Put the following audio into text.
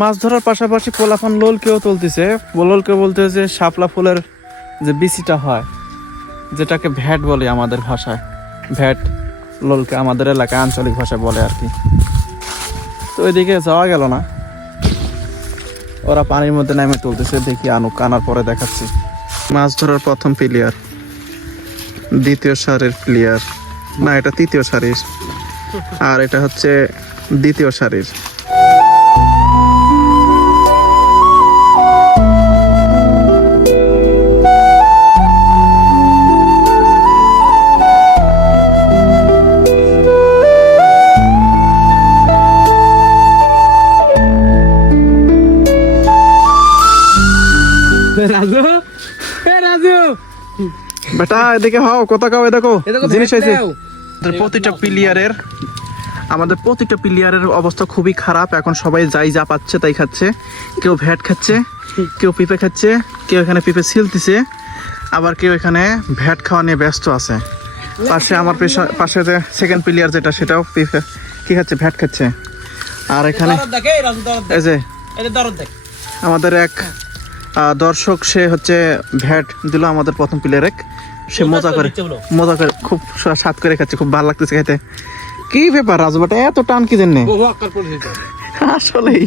মাছ ধরার পাশাপাশি পোলাপান লোলকেও তুলতেছে। লোলকে বলতে যে শাপলা ফুলের যে বিচিটা হয়, যেটাকে ভ্যাট বলে আমাদের ভাষায়, ভ্যাট লোলকে আমাদের এলাকায় আঞ্চলিক ভাষায় বলে আর কি। তো ওইদিকে যাওয়া গেল না, ওরা পানির মধ্যে নেমে তুলতেছে। দেখি আনুক, আনার পরে দেখাচ্ছি। মাছ ধরার প্রথম প্লেয়ার, দ্বিতীয় সারির প্লেয়ার, না এটা তৃতীয় সারির, আর এটা হচ্ছে দ্বিতীয় সারির। রাজু, রাজু বেটা এদিকে হও, কথা কাও, দেখো জিনিস হয়েছে। আমাদের প্রতিটা প্লেয়ারের অবস্থা খুবই খারাপ এখন। সবাই যাই যা পাচ্ছে তাই খাচ্ছে। কেউ ভ্যাট খাচ্ছে, কেউ পিঁপে খাচ্ছে, কেউ এখানে পিঁপে ছিলতেছে, আবার কেউ এখানে ভ্যাট খাওয়া নিয়ে ব্যস্ত আছে। পাশে আমার পাশে যে সেকেন্ড প্লেয়ার যেটা, সেটাও পিঁপে কি খাচ্ছে, ভ্যাট খাচ্ছে। আর এখানে এই যে আমাদের এক দর্শক, সে হচ্ছে ভ্যাট দিল আমাদের প্রথম প্লেয়ার। সে মজা করে খুব স্বাদ করে খাচ্ছে, খুব ভালো লাগতেছে খেতে। কি ব্যাপার রাজু বেটা, এত টান কি জন্য? আসলেই